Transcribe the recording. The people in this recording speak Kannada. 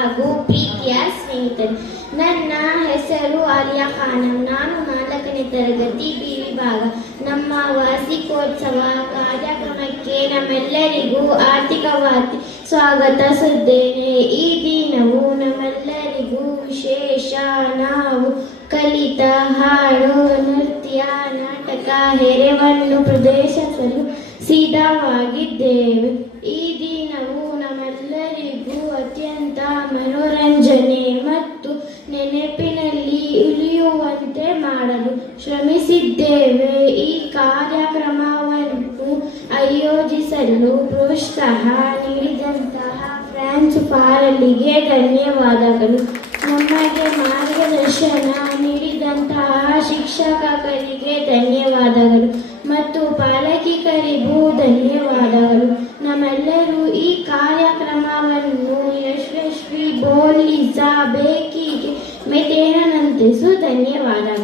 ಹಾಗೂ ಪ್ರೀತಿಯ ಸ್ನೇಹಿತರು. ನನ್ನ ಹೆಸರು ಆಲಿಯಾ ಖಾನಂ. ನಾನು 4ನೇ ತರಗತಿ ಬಿ ವಿಭಾಗ. ನಮ್ಮ ವಾರ್ಷಿಕೋತ್ಸವ ಕಾರ್ಯಕ್ರಮಕ್ಕೆ ನಮ್ಮೆಲ್ಲರಿಗೂ ಆರ್ಥಿಕವಾಗಿ ಸ್ವಾಗತಿಸುತ್ತೇನೆ. ಈ ದಿನವು ನಮ್ಮೆಲ್ಲರಿಗೂ ವಿಶೇಷ. ನಾವು ಕಲಿತ ಹಾಡು, ನೃತ್ಯ, ನಾಟಕ, ಹೆರೆವನ್ನು ಪ್ರದರ್ಶಿಸಲು ಸಿದ್ಧವಾಗಿದ್ದೇವೆ. ಈ ದಿನವು ನಮ್ಮೆಲ್ಲರಿಗೂ ಅತ್ಯಂತ ಮನೋರಂಜನೆ ಮತ್ತು ನೆನಪಿನಲ್ಲಿ ಉಳಿಯುವಂತೆ ಮಾಡಲು ಶ್ರಮಿಸಿದ್ದೇವೆ. ಈ ಕಾರ್ಯಕ್ರಮವನ್ನು ಆಯೋಜಿಸಲು ಪ್ರೋತ್ಸಾಹ ನೀಡಿದಂತಹ ಪ್ರಾಂಶುಪಾಲರಿಗೆ ಧನ್ಯವಾದಗಳು. ನಮಗೆ ಮಾರ್ಗದರ್ಶನ ನೀಡಿದಂತಹ ಶಿಕ್ಷಕರಿಗೆ ಧನ್ಯವಾದಗಳು ಮತ್ತು ಪಾಲಕರಿಗೂ ಧನ್ಯವಾದಗಳು. ನಮ್ಮೆಲ್ಲರೂ ಈ ಕಾರ್ಯಕ್ರಮವನ್ನು ಯಶಸ್ವಿಗೊಳಿಸಬೇಕಿದೆ. ಧನ್ಯವಾದಗಳು.